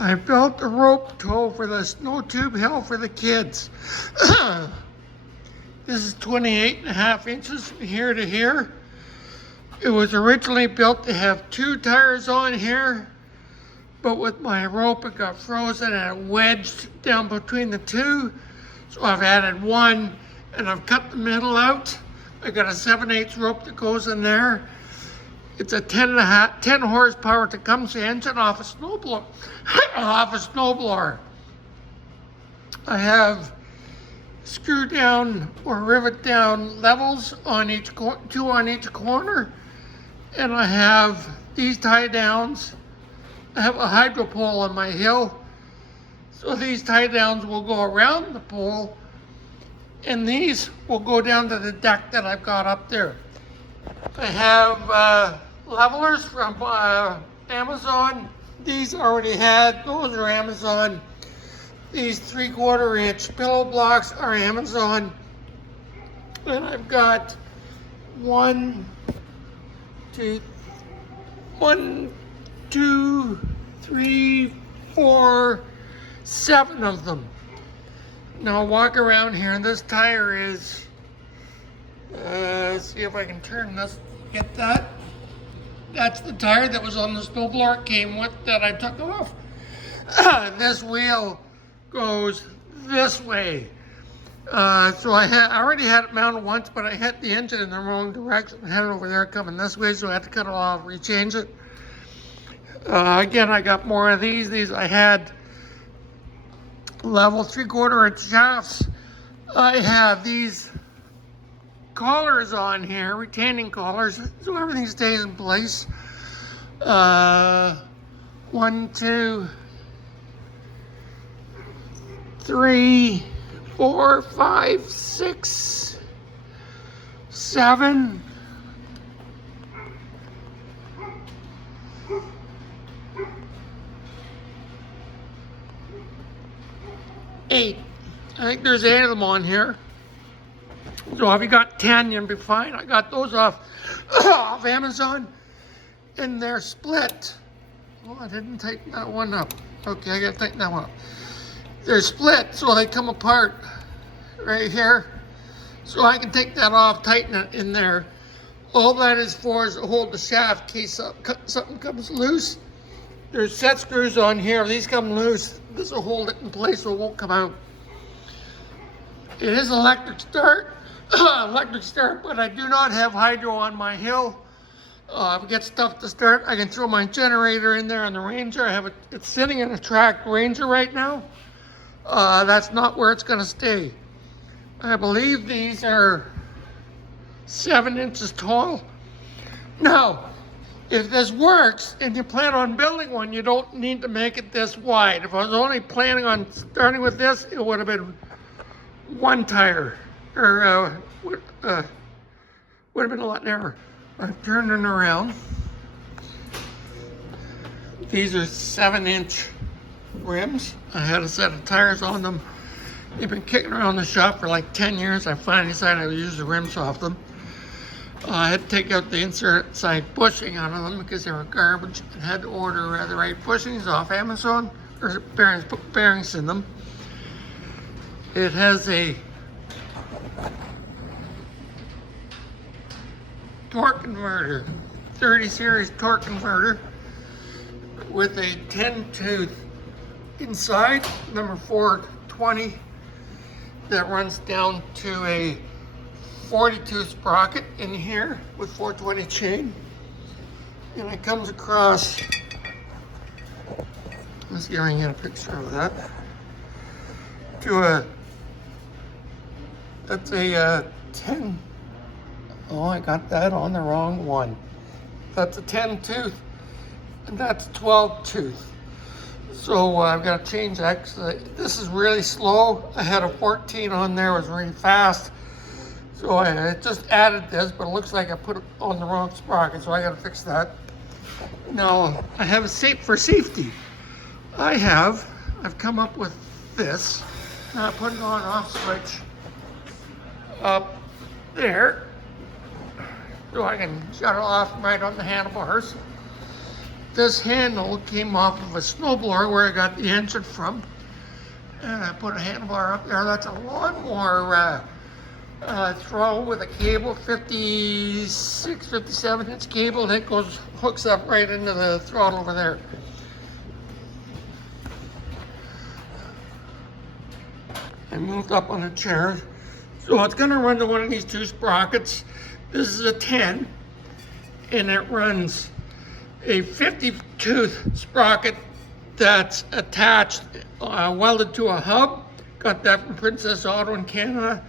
I built a rope tow for the snow tube hill for the kids. This is 28.5 inches from here to here. It was originally built to have 2 tires on here, but with my rope it got frozen and it wedged down between the 2. So I've added 1 and I've cut the middle out. I got a 7/8 rope that goes in there. It's a 10 horsepower Tecumseh engine off a snowblower. I have screw down or rivet down levels on each 2 on each corner, and I have these tie downs. I have a hydro pole on my hill, so these tie downs will go around the pole, and these will go down to the deck that I've got up there. I have levelers from Amazon. These I already had, those are Amazon. These 3/4 inch pillow blocks are Amazon. And I've got 1, 2, 3, 4, 7 of them. Now I'll walk around here, and this tire is, let's see if I can turn this, get that. That's the tire that was on the snowblower it came with that I took off. This wheel goes this way. So I already had it mounted once, but I hit the engine in the wrong direction. I had it over there coming this way, so I had to cut it off, rechange it. Again, I got more of these. These I had level 3/4 inch shafts. I have these collars on here, retaining collars, so everything stays in place. 1, 2, 3, 4, 5, 6, 7. 8. I think there's 8 of them on here. So if you got 10, you'll be fine. I got those off Amazon, and they're split. Oh, I didn't tighten that one up. Okay, I gotta tighten that one up. They're split, so they come apart right here. So I can take that off, tighten it in there. All that is for is to hold the shaft in case something comes loose. There's set screws on here. If these come loose, this will hold it in place so it won't come out. It is electric start, but I do not have hydro on my hill. If I get stuff to start, I can throw my generator in there on the Ranger. It's sitting in a tracked Ranger right now. That's not where it's gonna stay. I believe these are 7 inches tall. Now, if this works and you plan on building one, you don't need to make it this wide. If I was only planning on starting with this, it would have been 1 tire, or would have been a lot narrower. I've turned it around. These are 7-inch rims. I had a set of tires on them. They've been kicking around the shop for like 10 years. I finally decided I would use the rims off them. I had to take out the inside bushing out of them because they were garbage, and had to order the right bushings off Amazon, or bearings, put bearings in them. It has a torque converter, 30 series torque converter with a 10 tooth inside, number 420, that runs down to a 40 tooth sprocket in here with 420 chain, and it comes across, let's see if I can get a picture of that, to that's a 10, oh, I got that on the wrong one. That's a 10 tooth, and that's 12 tooth. So I've got to change that, 'cause this is really slow. I had a 14 on there, it was really fast. So I just added this, but it looks like I put it on the wrong sprocket, so I got to fix that. Now, I have a for safety. I've come up with this. Now I put it on off switch up there, so I can shut it off right on the handlebars. this handle came off of a snowblower where I got the engine from. And I put a handlebar up there. That's a lawnmower throttle with a cable, 56, 57-inch cable, and it hooks up right into the throttle over there. I moved up on a chair. So it's gonna run to one of these two sprockets. This is a 10, and it runs a 50-tooth sprocket that's attached, welded to a hub. Got that from Princess Auto in Canada.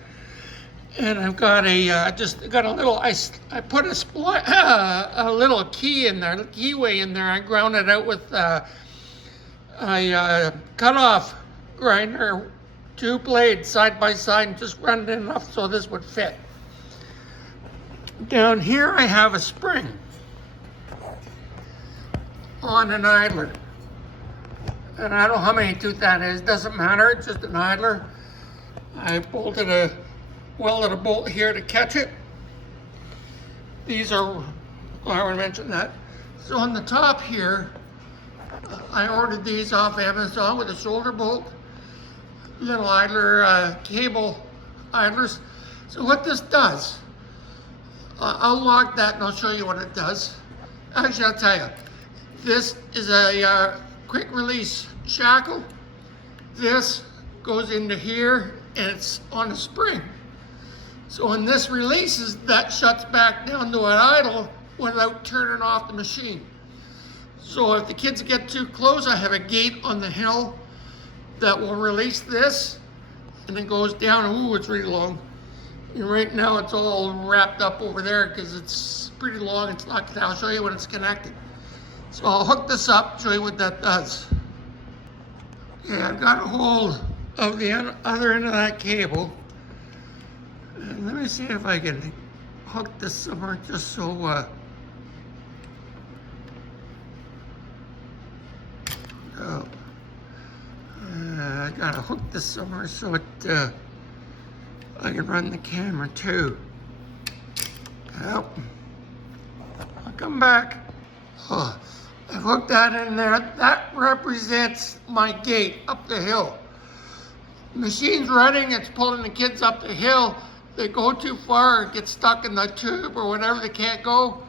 And I've got a little, I put a little key in there, keyway in there. I ground it out with a cut-off grinder, 2 blades side by side, and just run it enough so this would fit. Down here I have a spring on an idler. And I don't know how many tooth that is, doesn't matter, it's just an idler. I welded a bolt here to catch it. These are, I want to mention that. So on the top here, I ordered these off Amazon with a shoulder bolt, little idler, cable idlers. So what this does, I'll lock that and I'll show you what it does. Actually, I'll tell you. This is a quick release shackle. This goes into here and it's on a spring. So when this releases, that shuts back down to an idle without turning off the machine. So if the kids get too close, I have a gate on the hill that will release this, and it goes down. Ooh, it's really long. And right now it's all wrapped up over there because it's pretty long. It's not, I'll show you when it's connected. So I'll hook this up, show you what that does. Okay, I've got a hold of the other end of that cable. And let me see if I can hook this somewhere just so, I gotta hook this somewhere so it, I can run the camera too. Yep. I'll come back. Oh, I've hooked that in there. That represents my gate up the hill. The machine's running, it's pulling the kids up the hill. They go too far and get stuck in the tube or whatever, they can't go.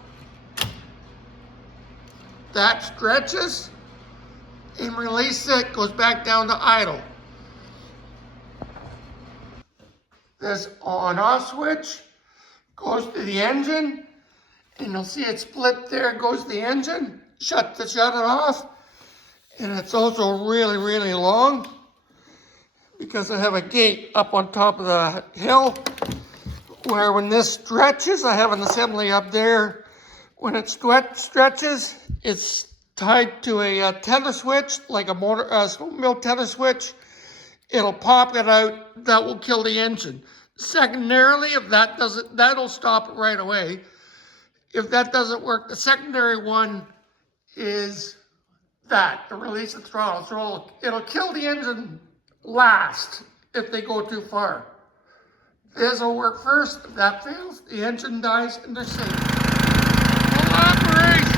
That stretches and releases it, goes back down to idle. This on-off switch goes to the engine, and you'll see it split there, goes to the engine, shut it off. And it's also really, really long because I have a gate up on top of the hill where when this stretches, I have an assembly up there. When it stretches, it's tied to a tether switch, like a snowmobile tether switch. It'll pop it out. That will kill the engine. Secondarily, if that doesn't, that'll stop it right away. If that doesn't work, the secondary one is that, to release the throttle. So it'll kill the engine last if they go too far. This will work first. If that fails, the engine dies and they're safe. Full operation.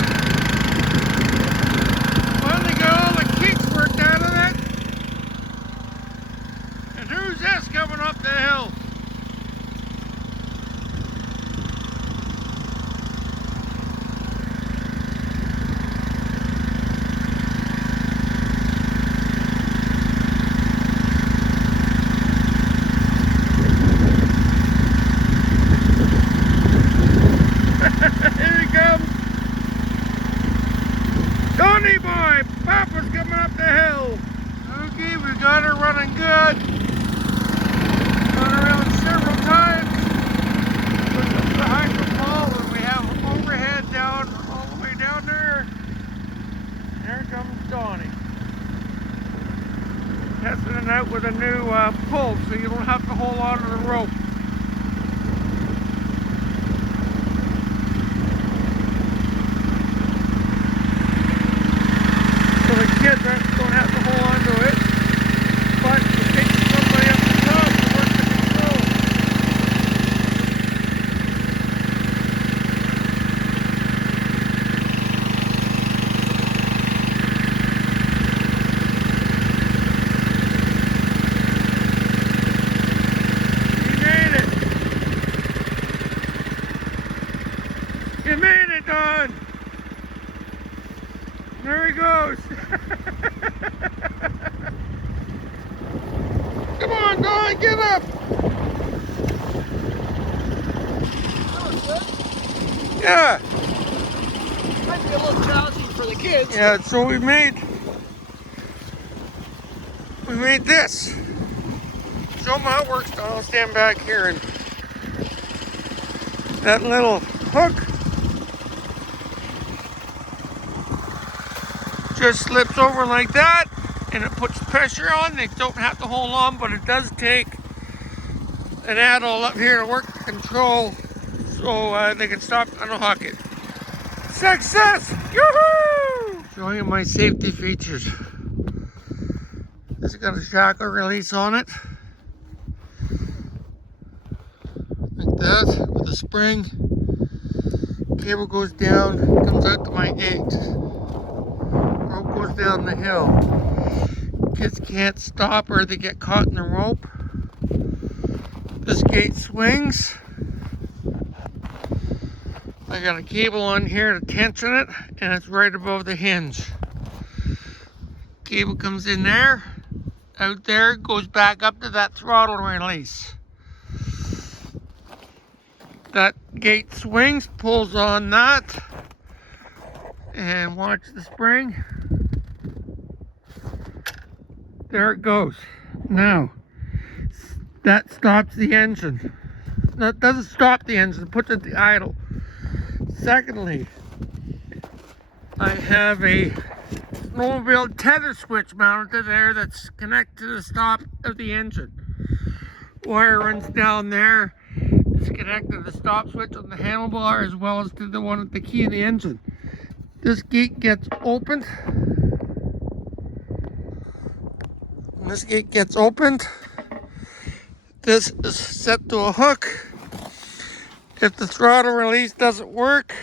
Finally got all the kinks worked out of it. And who's this coming up the hill? Tony boy, Papa's coming up the hill. Okay, we got her running good. Got her around several times. Look up the hydrofoil, and we have overhead down all the way down there. There comes Donnie. Testing it out with a new pull, so you don't have to hold on to the rope. Kids don't have to hold on to it, but it takes somebody up the top to work the control. Yeah. Might be a little challenging for the kids. Yeah, so we made this. Show them how it works. I'll stand back here, and that little hook just slips over like that, and it puts pressure on. They don't have to hold on, but it does take an adult up here to work the control so they can stop and unhook it. Success! Yoo-hoo! Showing you my safety features. This has got a shackle release on it. Like that, with a spring. Cable goes down, comes out to my gate. Rope goes down the hill. Kids can't stop or they get caught in the rope. This gate swings. I got a cable on here to tension it, and it's right above the hinge. Cable comes in there, out there, goes back up to that throttle release. That gate swings, pulls on that, and watch the spring. There it goes. Now, that stops the engine. That doesn't stop the engine, it puts it to idle. Secondly, I have a snowmobile tether switch mounted there that's connected to the stop of the engine. Wire runs down there. It's connected to the stop switch on the handlebar as well as to the one at the key of the engine. This gate gets opened. When this gate gets opened, this is set to a hook. If the throttle release doesn't work,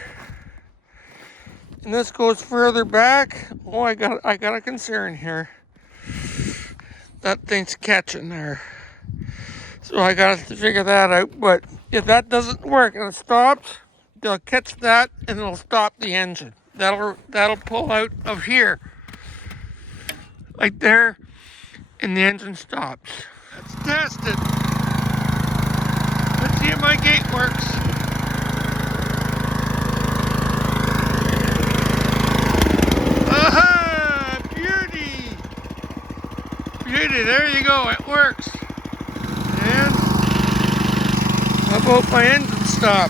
and this goes further back, oh, I got a concern here. That thing's catching there. So I got to figure that out. But if that doesn't work and it stops, they'll catch that and it'll stop the engine. That'll pull out of here, like there, and the engine stops. Let's test it. Let's see if my gate works. Aha! Beauty! Beauty, there you go, it works. And how about my engine stop?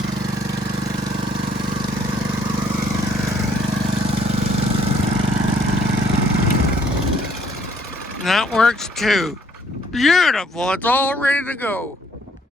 And that works too. Beautiful, it's all ready to go.